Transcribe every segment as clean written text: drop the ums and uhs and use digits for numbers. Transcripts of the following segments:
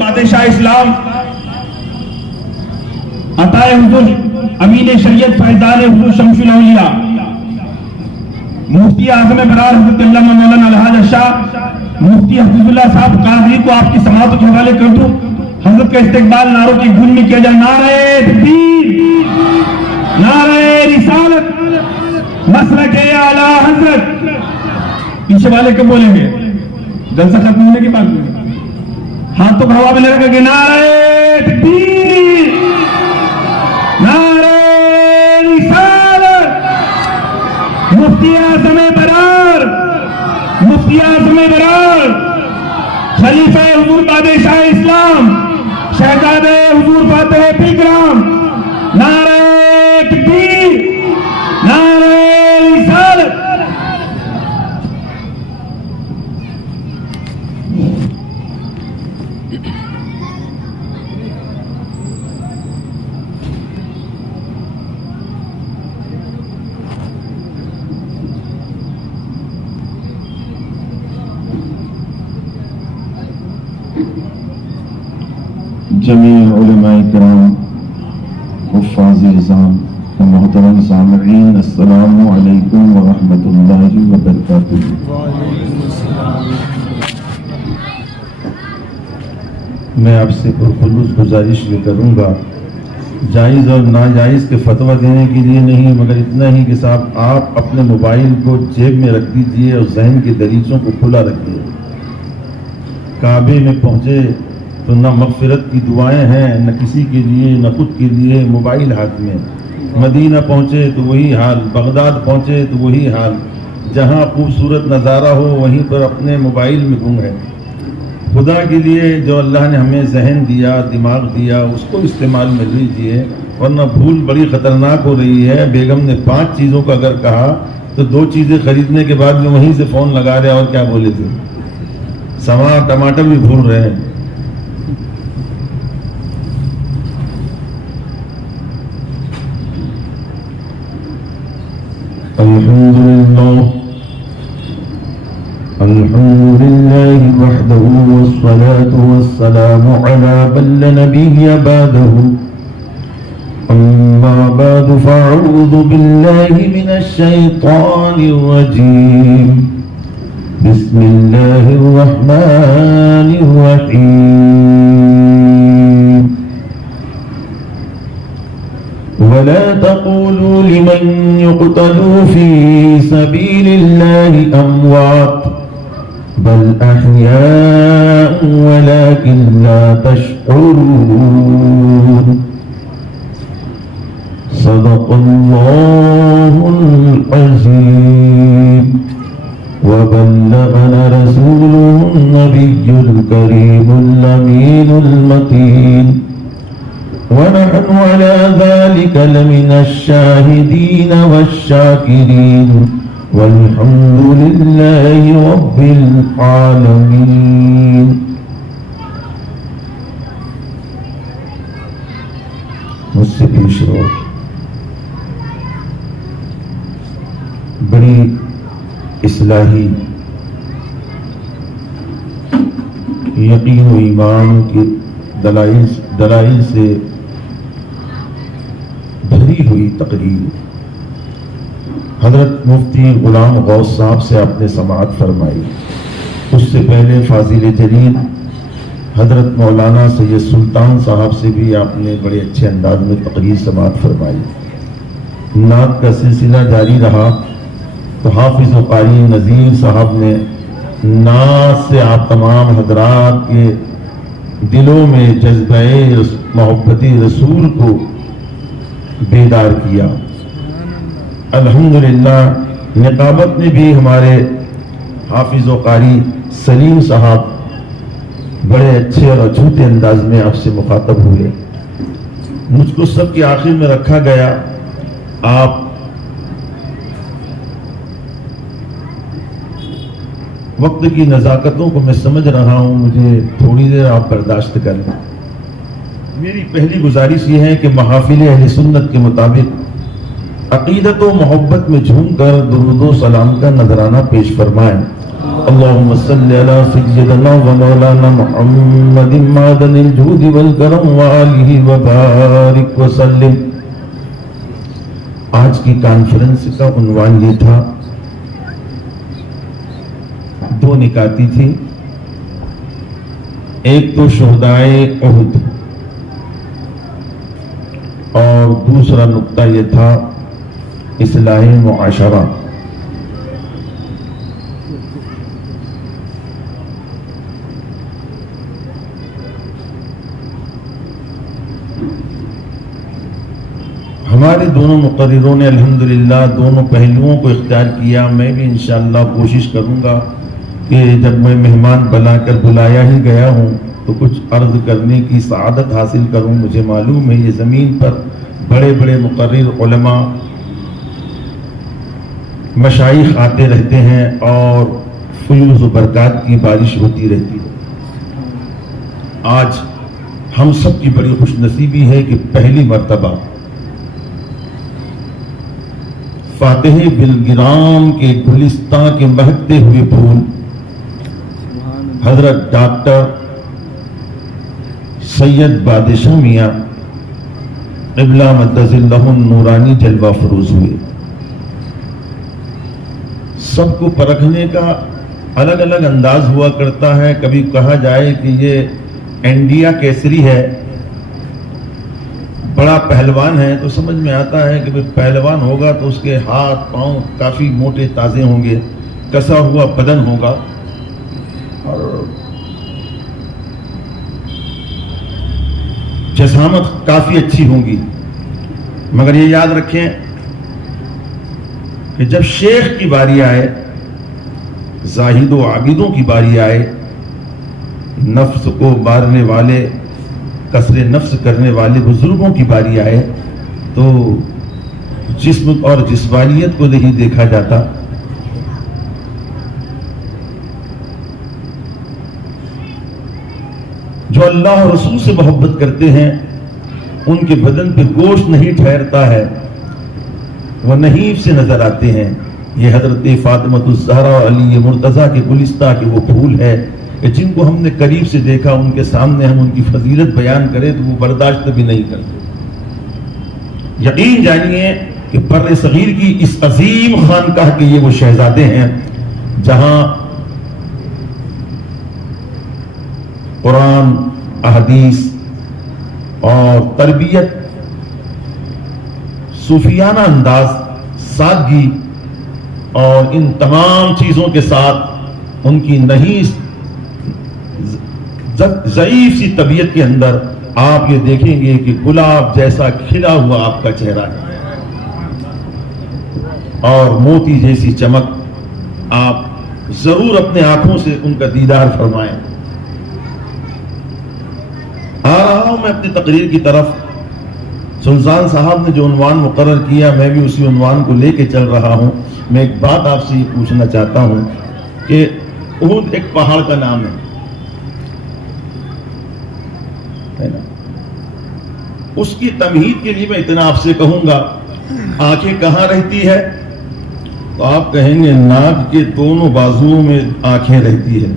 بادشاہ اسلام عطائے حضور امین شریعت فیضان حضور شمس الاولیاء مفتی اعظم برار حضرت علامہ مولانا الحاج شاہ مفتی حفیظ اللہ صاحب قاضی کو آپ کی سماعت کے حوالے کر دوں. حضرت کا استقبال نعروں کی گون میں کیا جائے. نعرہ تکبیر، نعرہ رسالت، مسلک اعلی حضرت. پیچھے والے کب بولیں گے؟ جلسہ ختم ہونے کے بعد. ہاتھوں کو ہوا میں لے کر کے نعرہ تکبیر، نعرہ رسالت. مفتی اعظم برار، مفتی اعظم برار، خلیفہ حضور بادشاہ اسلام، شہزادہ حضور فاتح پیکرام. نعرہ تکبیر، نعرہ رسالت. جمیع علماء کرام، حفاظ اعظام و محترم سامعین، السلام علیکم ورحمۃ اللہ وبرکاتہ. میں آپ سے پرخلوص گزارش یہ کروں گا، جائز اور ناجائز کے فتویٰ دینے کے لیے نہیں، مگر اتنا ہی کہ صاحب آپ اپنے موبائل کو جیب میں رکھ دیجئے اور ذہن کے دریچوں کو کھلا رکھیے. کعبے میں پہنچے تو نہ مغفرت کی دعائیں ہیں، نہ کسی کے لیے، نہ خود کے لیے، موبائل ہاتھ میں. مدینہ پہنچے تو وہی حال، بغداد پہنچے تو وہی حال. جہاں خوبصورت نظارہ ہو وہیں پر اپنے موبائل میں گم ہے. خدا کے لیے جو اللہ نے ہمیں ذہن دیا، دماغ دیا، اس کو استعمال میں لیجیے، ورنہ بھول بڑی خطرناک ہو رہی ہے. بیگم نے 5 چیزوں کا اگر کہا تو 2 چیزیں خریدنے کے بعد میں وہیں سے فون لگا رہے اور کیا بولے تھے. سما ٹماٹر بھی بھول رہے ہیں. الحمد لله وحده والصلاة والسلام على من لا نبي بعده. أما بعد فأعوذ بالله من الشيطان الرجيم. بسم الله الرحمن الرحيم. ولا تقولوا لمن يقتل في سبيل الله أموات بل أحياء ولكن لا تشعرون. صدق الله العظيم وبلغنا رسوله النبي الكريم الأمين المتين ونحن على ذلك لمن الشاهدين والشاكرين والحمد لله رب العالمين. مجھ سے پوچھ رہو، بڑی اصلاحی یقین و ایمان کے دلائل سے بھری ہوئی تقریر حضرت مفتی غلام غوث صاحب سے آپ نے سماعت فرمائی. اس سے پہلے فاضل جلیل حضرت مولانا سید سلطان صاحب سے بھی آپ نے بڑے اچھے انداز میں تقریر سماعت فرمائی. نعت کا سلسلہ جاری رہا تو حافظ و قاری نذیر صاحب نے نعت سے آپ تمام حضرات کے دلوں میں جذبہ محبت رسول کو بیدار کیا. الحمدللہ نقابت میں بھی ہمارے حافظ و قاری سلیم صاحب بڑے اچھے اور اچھوتے انداز میں آپ سے مخاطب ہوئے. مجھ کو سب کے آخر میں رکھا گیا. آپ وقت کی نزاکتوں کو میں سمجھ رہا ہوں، مجھے تھوڑی دیر آپ برداشت کریں. میری پہلی گزارش یہ ہے کہ محافل اہل سنت کے مطابق عقیدت و محبت میں جھوم کر درود و سلام کا نذرانہ پیش فرمائیں. اللهم صل على سيدنا ومولانا محمد معدن الجود والكرم وآلہ وبارک وسلم۔ آج کی کانفرنس کا عنوان یہ تھا، دو نکاتی تھی، ایک تو شہدائے احد اور دوسرا نقطہ یہ تھا اصلاح معاشرہ۔ ہمارے دونوں مقرروں نے الحمدللہ دونوں پہلوؤں کو اختیار کیا۔ میں بھی انشاءاللہ کوشش کروں گا کہ جب میں مہمان بنا کر بلایا ہی گیا ہوں تو کچھ عرض کرنے کی سعادت حاصل کروں۔ مجھے معلوم ہے یہ زمین پر بڑے بڑے مقرر علماء مشائخ آتے رہتے ہیں اور فیوز و برکات کی بارش ہوتی رہتی ہے۔ آج ہم سب کی بڑی خوش نصیبی ہے کہ پہلی مرتبہ فاتح بلگرام کے گلستان کے مہکتے ہوئے پھول حضرت ڈاکٹر سید بادشاہ میاں قبلہ مدظ اللہ نورانی جلوہ فروز ہوئے۔ سب کو پرکھنے کا الگ الگ انداز ہوا کرتا ہے۔ کبھی کہا جائے کہ یہ انڈیا کیسری ہے، بڑا پہلوان ہے، تو سمجھ میں آتا ہے کہ پہلوان ہوگا تو اس کے ہاتھ پاؤں کافی موٹے تازے ہوں گے، کسا ہوا بدن ہوگا اور جسامت کافی اچھی ہوگی۔ مگر یہ یاد رکھیں کہ جب شیخ کی باری آئے، زاہد و عابدوں کی باری آئے، نفس کو مارنے والے، کسر نفس کرنے والے بزرگوں کی باری آئے تو جسم اور جسمانیت کو نہیں دیکھا جاتا۔ جو اللہ اور رسول سے محبت کرتے ہیں ان کے بدن پہ گوشت نہیں ٹھہرتا ہے، وہ نحیف سے نظر آتے ہیں۔ یہ حضرت فاطمہ الزہرا اور علی مرتضیٰ کے گلستان کے وہ پھول ہے کہ جن کو ہم نے قریب سے دیکھا، ان کے سامنے ہم ان کی فضیلت بیان کریں تو وہ برداشت بھی نہیں کرتے۔ یقین جانیے کہ بر صغیر کی اس عظیم خانقاہ کے یہ وہ شہزادے ہیں جہاں قرآن، احادیث اور تربیت، صوفیانہ انداز، سادگی اور ان تمام چیزوں کے ساتھ ان کی نحیف ضعیف سی طبیعت کے اندر آپ یہ دیکھیں گے کہ گلاب جیسا کھلا ہوا آپ کا چہرہ ہے اور موتی جیسی چمک۔ آپ ضرور اپنے آنکھوں سے ان کا دیدار فرمائیں۔ آ رہا ہوں میں اپنی تقریر کی طرف۔ سلطان صاحب نے جو عنوان مقرر کیا میں بھی اسی عنوان کو لے کے چل رہا ہوں۔ میں ایک بات آپ سے پوچھنا چاہتا ہوں کہ احد ایک پہاڑ کا نام ہے نا؟ اس کی تمہید کے لیے میں اتنا آپ سے کہوں گا، آنکھیں کہاں رہتی ہے تو آپ کہیں گے ناک کے دونوں بازوؤں میں آنکھیں رہتی ہے۔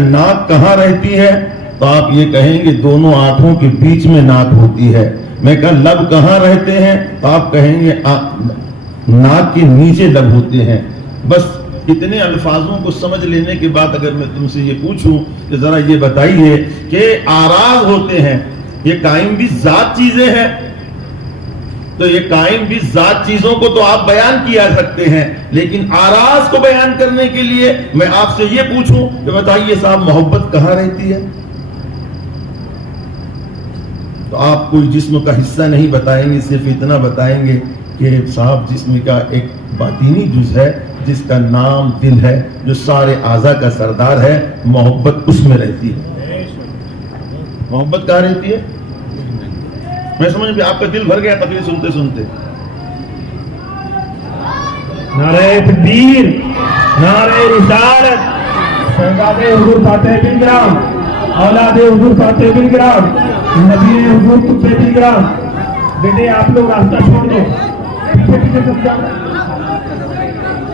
ناک کہاں رہتی ہے تو آپ یہ کہیں گے دونوں آنکھوں کے بیچ میں ناک ہوتی ہے۔ میں کہا لب کہاں رہتے ہیں تو آپ کہیں گے ناک کے نیچے لب ہوتے ہیں۔ بس اتنے الفاظوں کو سمجھ لینے کے بعد اگر میں تم سے یہ پوچھوں کہ ذرا یہ بتائیے کہ آراز ہوتے ہیں، یہ قائم بھی ذات چیزیں ہیں، تو یہ قائم بھی ذات چیزوں کو تو آپ بیان کیا سکتے ہیں، لیکن آراز کو بیان کرنے کے لیے میں آپ سے یہ پوچھوں کہ بتائیے صاحب محبت کہاں رہتی ہے؟ تو آپ کوئی جسم کا حصہ نہیں بتائیں گے، صرف اتنا بتائیں گے کہ صاحب جسم کا ایک باطنی جز ہے جس کا نام دل ہے، جو سارے اعضاء کا سردار ہے، محبت اس میں رہتی ہے۔ محبت کہاں رہتی ہے؟ میں سمجھ بھی آپ کا دل بھر گیا تقریر سنتے سنتے۔ نعرہ تکبیر، نعرہ رسالت، شہزادے حضور فاتح بن گرام، اولاد حضور فاتح بن گرام، نبی حضور قطب بن گرام۔ بیٹے آپ لوگ راستہ چھوڑ دو، پیچھے پیچھے سب جاؤ۔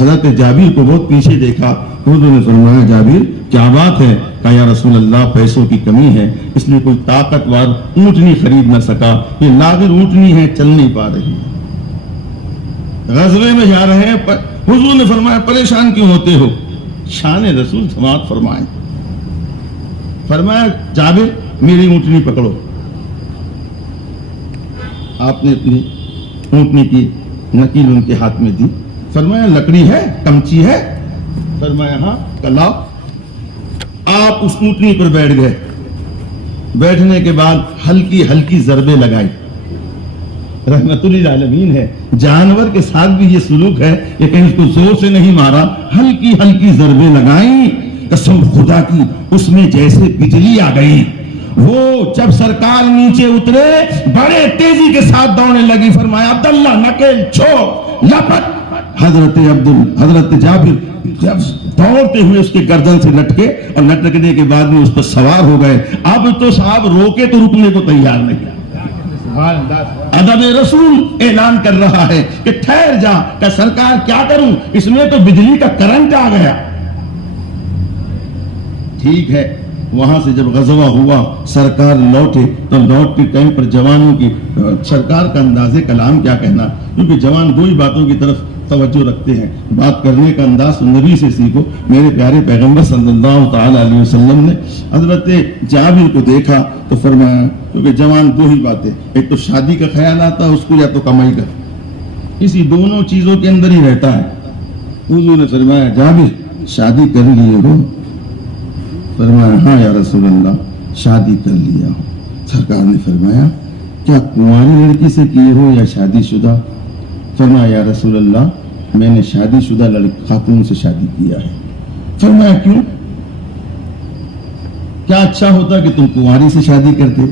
حضرت جابر کو بہت پیچھے دیکھا. حضور نے فرمایا جابر کیا بات ہے؟ کہا یا رسول اللہ پیسوں کی کمی ہے اس لیے کوئی طاقتور اونٹنی خرید نہ سکا, یہ لاغر اونٹنی ہے چل نہیں پا رہی, غزوے میں جا رہے ہیں. حضور نے فرمایا پریشان کیوں ہوتے ہو؟ شان رسول سماعت فرمائیں. فرمایا جابر میری اونٹنی پکڑو. آپ نے اپنی اونٹنی کی نکیل ان کے ہاتھ میں دی. فرمایا لکڑی ہے, کمچی ہے؟ فرمایا ہاں. کلا. آپ اس اونٹنی پر بیٹھ گئے. بیٹھنے کے بعد ہلکی ہلکی ضربیں لگائی. رحمت للعالمین ہے, جانور کے ساتھ بھی یہ سلوک ہے, لیکن اس کو زور سے نہیں مارا, ہلکی ہلکی ضربیں لگائیں. قسم خدا کی اس میں جیسے بجلی آ گئی. وہ جب سرکار نیچے اترے بڑے تیزی کے ساتھ دوڑنے لگی. فرمایا عبداللہ نکیل چھوڑ لپٹ. حضرت جابر جب دوڑتے ہوئے اس کے گردن سے لٹکے اور لٹکنے کے بعد میں اس پر سوار ہو گئے. اب تو صاحب روکے تو رکنے کو تیار نہیں. ادب رسول اعلان کر رہا ہے کہ ٹھہر جا. کہ سرکار کیا کروں, اس میں تو بجلی کا کرنٹ آ گیا. ٹھیک ہے. وہاں سے جب غزوہ ہوا سرکار لوٹے تو لوٹ کے ٹائم پر جوانوں کی سرکار کا انداز کلام کیا کہنا, کیونکہ جوان وہی باتوں کی طرف توجہ رکھتے ہیں. بات کرنے کا انداز نبی سے سیکھو. میرے پیارے پیغمبر صلی اللہ تعالی علیہ وسلم نے حضرت جابر کو دیکھا تو فرمایا, کیونکہ جوان دو ہی باتیں, ایک تو شادی کا خیال آتا ہے اس کو, یا تو کمائی کا, اسی دونوں چیزوں کے اندر ہی رہتا ہے. حضور نے فرمایا جابر شادی کر لیے ہو؟ فرمایا ہاں یا رسول اللہ شادی کر لیا ہوں. سرکار نے فرمایا کیا کنواری لڑکی سے کیے ہو یا شادی شدہ؟ فرمایا یا رسول اللہ میں نے شادی شدہ خاتون سے شادی کیا ہے. فرمایا کیوں؟ کیا اچھا ہوتا کہ تم کنواری سے شادی کرتے,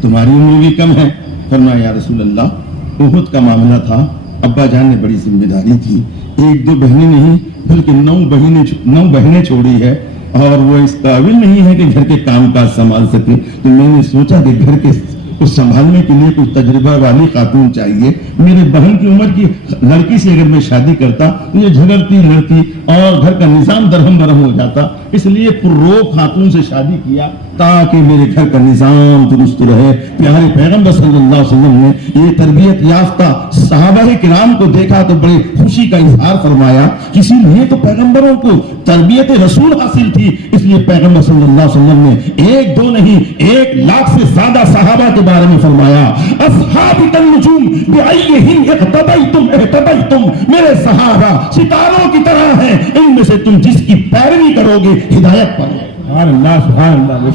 تمہاری عمر بھی کم ہے. فرمایا یا رسول اللہ احد کا معاملہ تھا, ابا جان نے بڑی ذمہ داری تھی, ایک دو بہنیں نہیں بلکہ 9 بہنیں چھوڑی ہے, اور وہ اس قابل نہیں ہے کہ گھر کے کام کاج سنبھال سکے. تو میں نے سوچا کہ گھر کے کو سنبھالنے کے لیے کوئی تجربہ والی خاتون چاہیے. میرے بہن کی عمر کی لڑکی سے اگر میں شادی کرتا یہ جھگڑتی لڑتی اور گھر کا نظام درہم برہم ہو جاتا, اس لیے پرروک خاتون سے شادی کیا تاکہ میرے گھر کا نظام درست رہے. پیارے پیغمبر صلی اللہ علیہ وسلم نے یہ تربیت یافتہ صحابہ کرام کو دیکھا تو بڑے خوشی کا اظہار فرمایا. کسی لیے تو پیغمبروں کو تربیت رسول حاصل تھی, اس لیے پیغمبر صلی اللہ علیہ وسلم نے ایک دو نہیں 1 لاکھ سے زیادہ صحابہ کے بارے میں فرمایا اصحابی النجوم بأیہم اقتدیتم اہتدیتم. میرے صحابہ ستاروں کی طرح ہیں, ان میں سے تم جس کی پیروی کرو گے ہدایت پاؤ گے. سبحان اللہ سبحان اللہ.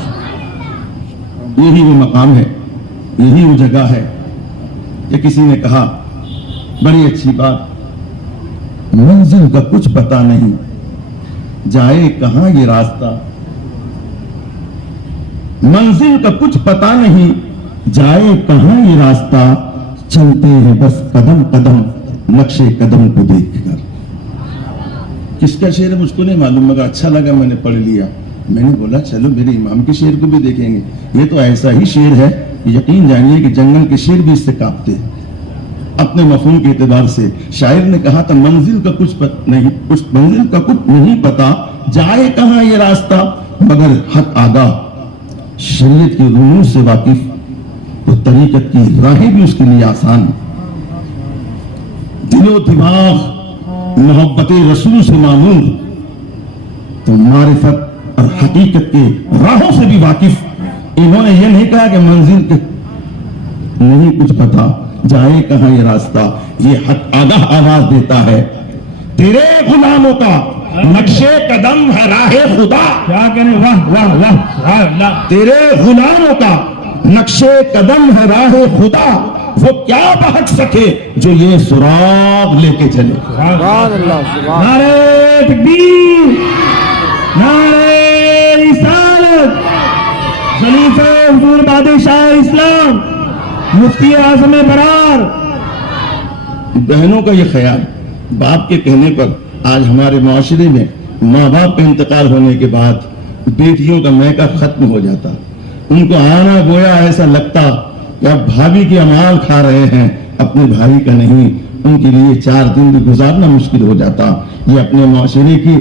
یہی وہ مقام ہے, یہی وہ جگہ ہے. کہ کسی نے کہا بڑی اچھی بات, منزل کا کچھ پتا نہیں جائے کہاں یہ راستہ. منزل کا کچھ پتا نہیں جائے کہاں یہ راستہ, چلتے ہیں بس قدم قدم نقشے قدم کو دیکھ کر. کس کا شعر ہے مجھ کو نہیں معلوم, مگر اچھا لگا میں نے پڑھ لیا. میں نے بولا چلو میرے امام کے شعر کو بھی دیکھیں گے. یہ تو ایسا ہی شعر ہے یقین جانیے کہ جنگل کے شعر بھی اس سے کانپتے ہیں اپنے مفہوم کے اعتبار سے. شاعر نے کہا تھا منزل کا کچھ منزل کا کچھ نہیں پتا جائے کہاں یہ راستہ, مگر حق آگاہ شریعت کے رموز سے واقف تو طریقت کی راہیں بھی اس کے لیے آسان. دل و دماغ محبت رسول سے معمور تو معرفت اور حقیقت کے راہوں سے بھی واقف. انہوں نے یہ نہیں کہا کہ منزل کے نہیں کچھ پتا جائے کہاں یہ راستہ. یہ حق آگاہ آواز دیتا ہے تیرے غلاموں کا نقشے قدم ہے راہ خدا. کیا کہنے, واہ واہ واہ اللہ. تیرے غلاموں کا نقشے قدم ہے راہ خدا, وہ کیا بہک سکے جو یہ سراغ لے کے چلے. سبحان اللہ سبحان. نعرہ تکبیر, نعرہ رسالت, خلیفہ حضور بادشاہ اسلام مفتی اعظم برار. بہنوں کا یہ خیال, باپ کے کہنے پر آج ہمارے معاشرے میں ماں باپ کا انتقال ہونے کے بعد بیٹیوں کا میکہ ختم ہو جاتا. ان کو آنا گویا ایسا لگتا کہ اب بھابھی کی امال کھا رہے ہیں, اپنے بھائی کا نہیں. ان کے لیے 4 دن بھی گزارنا مشکل ہو جاتا. یہ اپنے معاشرے کی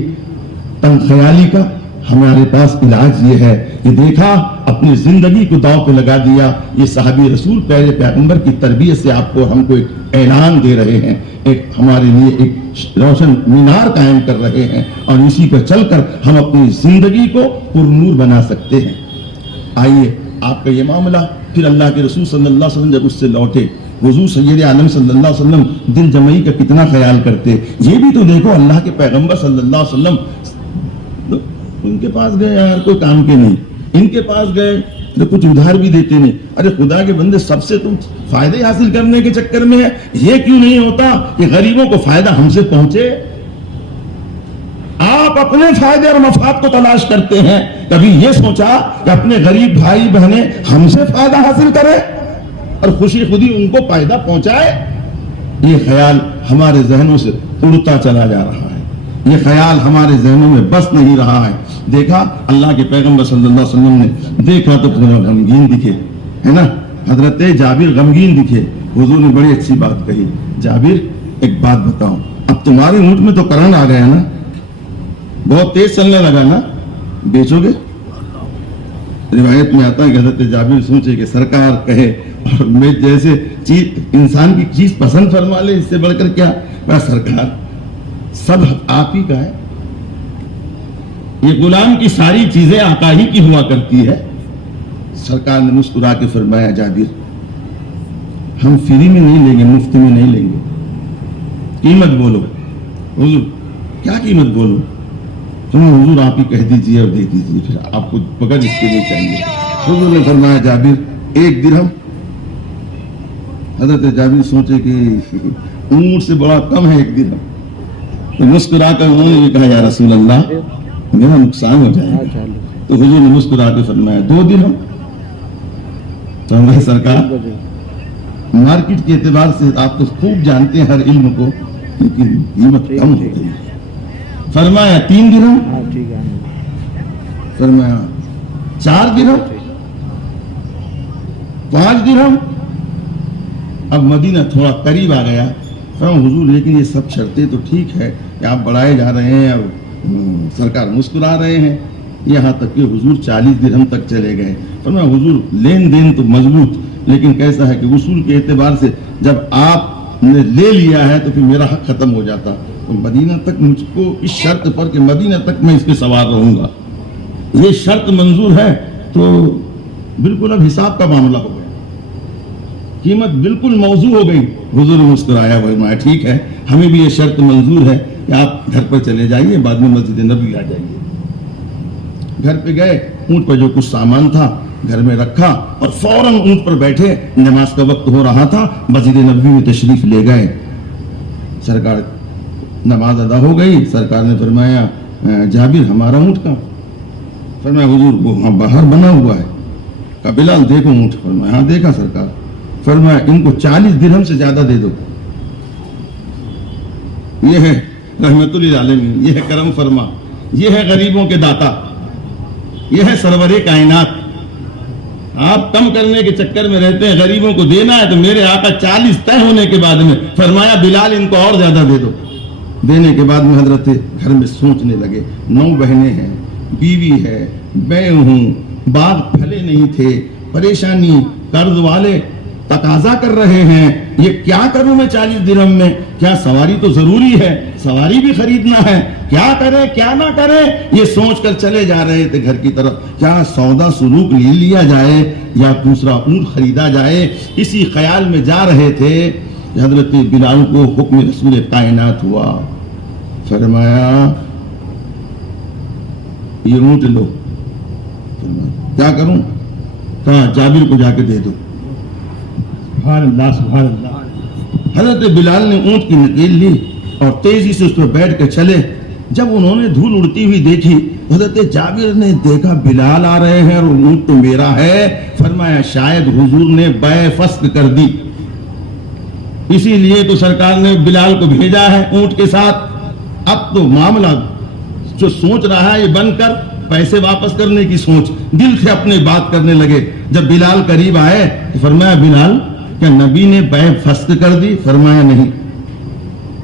تنگ خیالی کا ہمارے پاس علاج یہ ہے کہ دیکھا اپنی زندگی کو داؤ پہ لگا دیا. یہ صحابی رسول پہلے پیغمبر کی تربیت سے ہم کو ایک اعلان دے رہے ہیں, ایک ہمارے لیے ایک روشن مینار قائم کر رہے ہیں, اور اسی پر چل کر ہم اپنی زندگی کو پرنور بنا سکتے ہیں. آئیے آپ کا یہ معاملہ, پھر اللہ کے رسول صلی اللہ علیہ وسلم جب اس سے لوٹے, حضور سید عالم صلی اللہ علیہ وسلم دل جمعی کا کتنا خیال کرتے. یہ بھی تو دیکھو اللہ کے پیغمبر صلی اللہ علیہ وسلم ان کے پاس گئے یار کوئی کام کے نہیں, ان کے پاس گئے تو کچھ ادھار بھی دیتے نہیں. ارے خدا کے بندے سب سے تم فائدے حاصل کرنے کے چکر میں ہے, یہ کیوں نہیں ہوتا کہ غریبوں کو فائدہ ہم سے پہنچے؟ آپ اپنے فائدے اور مفاد کو تلاش کرتے ہیں, کبھی یہ سوچا کہ اپنے غریب بھائی بہنیں ہم سے فائدہ حاصل کرے اور خوشی خودی ان کو فائدہ پہنچائے؟ یہ خیال ہمارے ذہنوں سے اڑتا چلا جا رہا ہے, یہ خیال ہمارے ذہنوں میں بس نہیں رہا ہے. دیکھا اللہ کے پیغمبر صلی اللہ علیہ وسلم نے دیکھا تو غمگین دکھے, ہے نا. حضرت جابر غمگین دکھے. حضور نے بڑی اچھی بات کہی, جابر ایک بات بتاؤ, اب تمہارے اونٹ میں تو کرن آ گیا نا, بہت تیز چلنے لگا نا, بیچو گے؟ روایت میں آتا ہے کہ حضرت جابر سوچے کہ سرکار کہے اور میں جیسے چیز انسان کی چیز پسند فرما لے, اس سے بڑھ کر کیا. سرکار سب آپ ہی کا ہے, یہ غلام کی ساری چیزیں آقا ہی کی ہوا کرتی ہے. سرکار نے مسکرا کے فرمایا, جابر ہم فری میں نہیں لیں گے, مفت میں نہیں لیں گے, قیمت بولو. حضور کیا قیمت بولو؟ حضور آپ ہی کہہ دیجیے اور دے دیجیے, پھر آپ کو بغیر اس کے لیے چاہیے. حضور نے فرمایا, جابر 1 درہم. حضرت جابر سوچے کہ اونٹ سے بڑا کم ہے 1 درہم. تو مسکرا کر انہوں نے کہا, یا رسول اللہ میرا نقصان ہو جائے گا. تو حضور نے مسکرا کے فرمایا 2 درہم. تو ہمارے سرکار مارکیٹ کے اعتبار سے آپ تو خوب جانتے ہیں ہر علم کو, لیکن قیمت کم ہو گئی. فرمایا 3 درہم. فرمایا 4 درہم, 5 درہم. اب مدینہ تھوڑا قریب آ گیا. فرمایا حضور لیکن یہ سب شرطیں تو ٹھیک ہے کہ آپ بڑھائے جا رہے ہیں اور سرکار مسکرا رہے ہیں, یہاں تک کہ حضور 40 درہم تک چلے گئے. فرمایا حضور لین دین تو مضبوط, لیکن کیسا ہے کہ اصول کے اعتبار سے جب آپ نے لے لیا ہے تو پھر میرا حق ختم ہو جاتا. تو مدینہ تک مجھ کو اس شرط پر کہ مدینہ تک میں اس پہ سوار رہوں گا, یہ شرط منظور ہے. تو بالکل اب حساب کا معاملہ ہو گیا, قیمت بالکل موضوع ہو گئی. حضور مسکرایا, فرمایا ٹھیک ہے ہمیں بھی یہ شرط منظور ہے کہ آپ گھر پر چلے جائیے, بعد میں مسجد نبوی آ جائیے. گھر پہ گئے, اونٹ پر جو کچھ سامان تھا گھر میں رکھا اور فوراً اونٹ پر بیٹھے. نماز کا وقت ہو رہا تھا, مسجد نبوی میں تشریف لے گئے. سرکار نماز ادا ہو گئی. سرکار نے فرمایا, جابر ہمارا اونٹ کا؟ فرمایا حضور وہ وہاں باہر بنا ہوا ہے. کہا بلال دیکھو اونٹ. فرمایا ہاں دیکھا سرکار. فرمایا ان کو 40 درہم سے زیادہ دے دو. یہ ہے رحمت للعالمین, یہ ہے کرم فرما, یہ ہے غریبوں کے داتا, یہ ہے سرور کائنات. آپ کم کرنے کے چکر میں رہتے ہیں, غریبوں کو دینا ہے تو میرے آقا 40 طے ہونے کے بعد میں فرمایا بلال ان کو اور زیادہ دے دو. دینے کے بعد میں حضرت گھر میں سوچنے لگے, 9 بہنیں ہیں, بیوی ہے, میں ہوں, باغ پھلے نہیں تھے, پریشانی, قرض والے تقاضا کر رہے ہیں, یہ کیا کروں میں 40 درہم میں؟ کیا سواری تو ضروری ہے, سواری بھی خریدنا ہے, کیا کریں کیا نہ کریں, یہ سوچ کر چلے جا رہے تھے گھر کی طرف. کیا سودا سلوک لے لیا جائے یا دوسرا اونٹ خریدا جائے, اسی خیال میں جا رہے تھے. حضرت بلال کو حکم رسول کائنات ہوا. فرمایا یہ اونٹ لو. کیا کروں؟ کہا جابر کو جا کے دے دو. سبحان اللہ سبحان اللہ. حضرت بلال نے اونٹ کی نکیل لی اور تیزی سے اس پر بیٹھ کر چلے. جب انہوں نے دھول اڑتی ہوئی دیکھی, حضرت جابر نے دیکھا بلال آ رہے ہیں اور اونٹ تو میرا ہے. فرمایا شاید حضور نے بیع فسخ کر دی, اسی لیے تو سرکار نے بلال کو بھیجا ہے اونٹ کے ساتھ. اب تو معاملہ جو سوچ رہا ہے یہ بند کر, پیسے واپس کرنے کی سوچ. دل سے اپنے بات کرنے لگے. جب بلال قریب آئے تو فرمایا بلال کیا نبی نے بیع فسخ کر دی؟ فرمایا نہیں.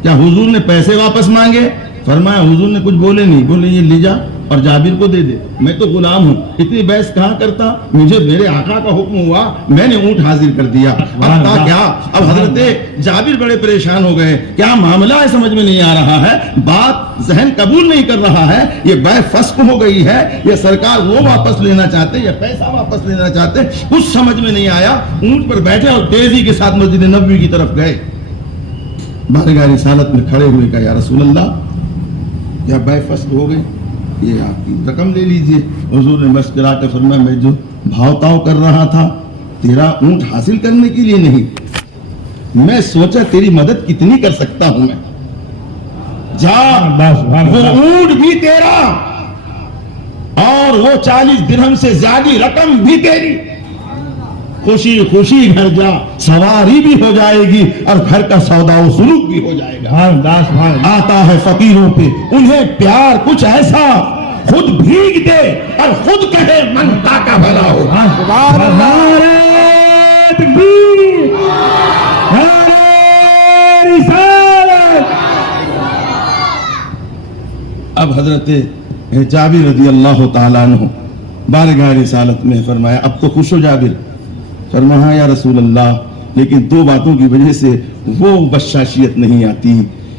کیا حضور نے پیسے واپس مانگے؟ فرمایا حضور نے کچھ بولے نہیں، بولے یہ لے جا اور جابر کو دے دے، میں تو غلام ہوں، اتنی بحث کہاں کرتا، مجھے میرے آقا کا حکم ہوا، میں نے اونٹ حاضر کر دیا، اب تھا کیا؟ اب حضرت جابر بڑے پریشان ہو گئے، کیا معاملہ ہے سمجھ میں نہیں آ رہا ہے، بات ذہن قبول نہیں کر رہا ہے، یہ بیع فسخ ہو گئی ہے، یہ سرکار وہ واپس لینا چاہتے یا پیسہ واپس لینا چاہتے، کچھ سمجھ میں نہیں آیا، اونٹ پر بیٹھے اور تیزی کے ساتھ مسجد نبوی کی طرف گئے، بارگاہ رسالت میں کھڑے ہوئے، کہا یا رسول اللہ کیا بیع فسخ ہو گئی، یہ آپ کی رقم لے لیجئے۔ حضور نے مسکرا کے فرمایا میں جو بھاؤ تاؤ کر رہا تھا تیرا اونٹ حاصل کرنے کے لیے نہیں، میں سوچا تیری مدد کتنی کر سکتا ہوں میں، جا وہ اونٹ بھی تیرا اور وہ 40 درہم سے زیادہ رقم بھی تیری، خوشی خوشی گھر جا، سواری بھی ہو جائے گی اور گھر کا سودا و سلوک بھی ہو جائے گا۔ آتا ہے فقیروں پہ انہیں پیار کچھ ایسا، خود بھیگ دے اور خود کہے منتا کا بھلا ہو۔ اب حضرت جابر رضی اللہ تعالیٰ عنہ بارگاہ رسالت میں فرمایا اب تو خوش ہو جابر؟ فرمایا یا رسول اللہ لیکن 2 باتوں کی وجہ سے وہ بشاشیت نہیں آتی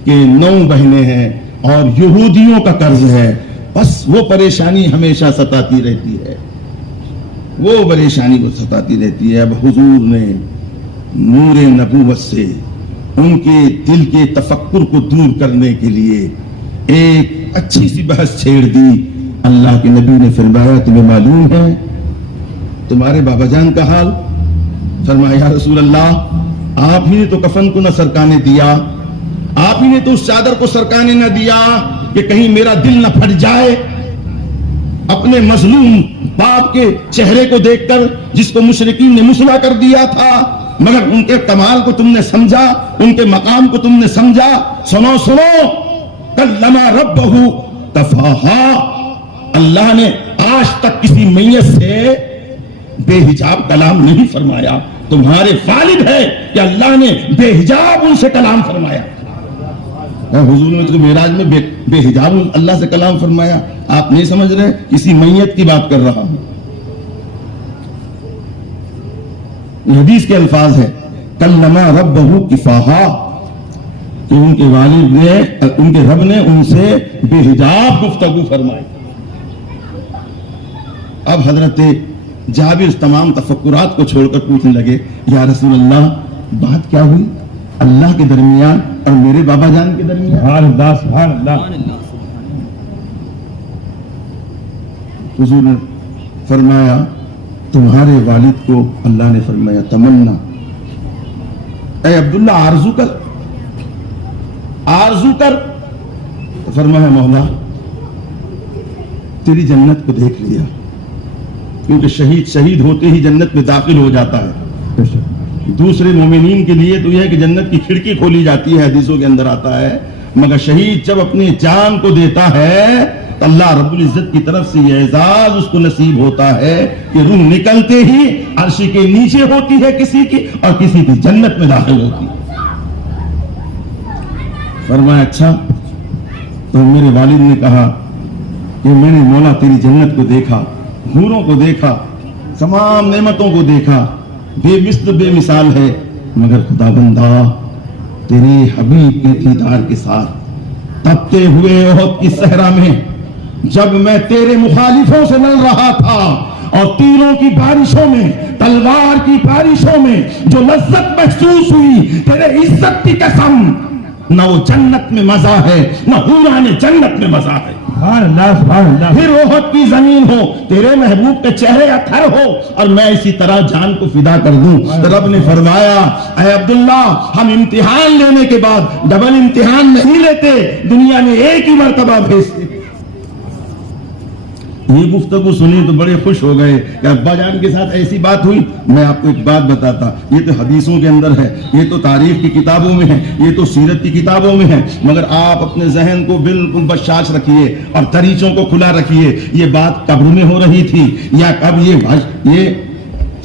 کہ 9 بہنیں ہیں اور یہودیوں کا قرض ہے، بس وہ پریشانی ہمیشہ ستاتی رہتی ہے، وہ پریشانی کو ستاتی رہتی ہے۔ اب حضور نے نور نبوت سے ان کے دل کے تفکر کو دور کرنے کے لیے ایک اچھی سی بحث چھیڑ دی۔ اللہ کے نبی نے فرمایا تمہیں معلوم ہے تمہارے بابا جان کا حال؟ فرمایا یا رسول اللہ آپ ہی نے تو کفن کو نہ سرکانے دیا، آپ ہی نے تو اس چادر کو سرکانے نہ دیا کہ کہیں میرا دل نہ پھٹ جائے اپنے مظلوم باپ کے چہرے کو دیکھ کر جس کو مشرکین نے مسوا کر دیا تھا، مگر ان کے کمال کو تم نے سمجھا، ان کے مقام کو تم نے سمجھا۔ سنو سنو کلما ربہ تفاہا، اللہ نے آج تک کسی میت سے بے حجاب کلام نہیں فرمایا، تمہارے والد ہے کہ اللہ نے بے حجاب ان سے کلام فرمایا۔ حضور نے تو معراج میں بے حجاب اللہ سے کلام فرمایا، آپ نہیں سمجھ رہے کسی میت کی بات کر رہا ہوں۔ یہ حدیث کے الفاظ ہے کلما ربہ کفاہا، کہ ان کے والد نے ان کے رب نے ان سے بے حجاب گفتگو فرمائی۔ اب حضرت جابر تمام تفکرات کو چھوڑ کر پوچھنے لگے یا رسول اللہ بات کیا ہوئی اللہ کے درمیان اور میرے بابا جان کے درمیان؟ حضور نے فرمایا تمہارے والد کو اللہ نے فرمایا تمنا، اے عبداللہ آرزو کر، آرزو کر۔ فرمایا مولا تیری جنت کو دیکھ لیا، کیونکہ شہید ہوتے ہی جنت میں داخل ہو جاتا ہے۔ دوسرے مومنین کے لیے تو یہ ہے کہ جنت کی کھڑکی کھولی جاتی ہے، حدیثوں کے اندر آتا ہے، مگر شہید جب اپنی جان کو دیتا ہے تو اللہ رب العزت کی طرف سے یہ اعزاز اس کو نصیب ہوتا ہے کہ روح نکلتے ہی عرش کے نیچے ہوتی ہے کسی کی اور کسی کی جنت میں داخل ہوتی ہے۔ فرمایا اچھا، تو میرے والد نے کہا کہ میں نے مولا تیری جنت کو دیکھا، حوروں کو دیکھا، تمام نعمتوں کو دیکھا، بے مثل بے مثال ہے، مگر خدا بندہ تیرے حبیب کے دیدار کے ساتھ تپتے ہوئے احد کی صحرا میں جب میں تیرے مخالفوں سے لڑ رہا تھا اور تیروں کی بارشوں میں، تلوار کی بارشوں میں جو لذت محسوس ہوئی، تیرے عزت کی قسم، نہ وہ جنت میں مزہ ہے نہ حوران جنت میں مزہ ہے۔ پھر احد کی زمین ہو، تیرے محبوب کے چہرے کا تھر ہو اور میں اسی طرح جان کو فدا کر دوں۔ رب نے فرمایا اے عبداللہ ہم امتحان لینے کے بعد ڈبل امتحان نہیں لیتے، دنیا میں ایک ہی مرتبہ بھیجتے۔ یہ گفتگو سنی تو بڑے خوش ہو گئے کہ ابا جان کے ساتھ ایسی بات ہوئی۔ میں آپ کو ایک بات بتاتا، یہ تو حدیثوں کے اندر ہے، یہ تو تاریخ کی کتابوں میں ہے، یہ تو سیرت کی کتابوں میں ہے، مگر آپ اپنے ذہن کو بالکل بشاش رکھیے اور دریچوں کو کھلا رکھیے۔ یہ بات قبر میں ہو رہی تھی یا کب یہ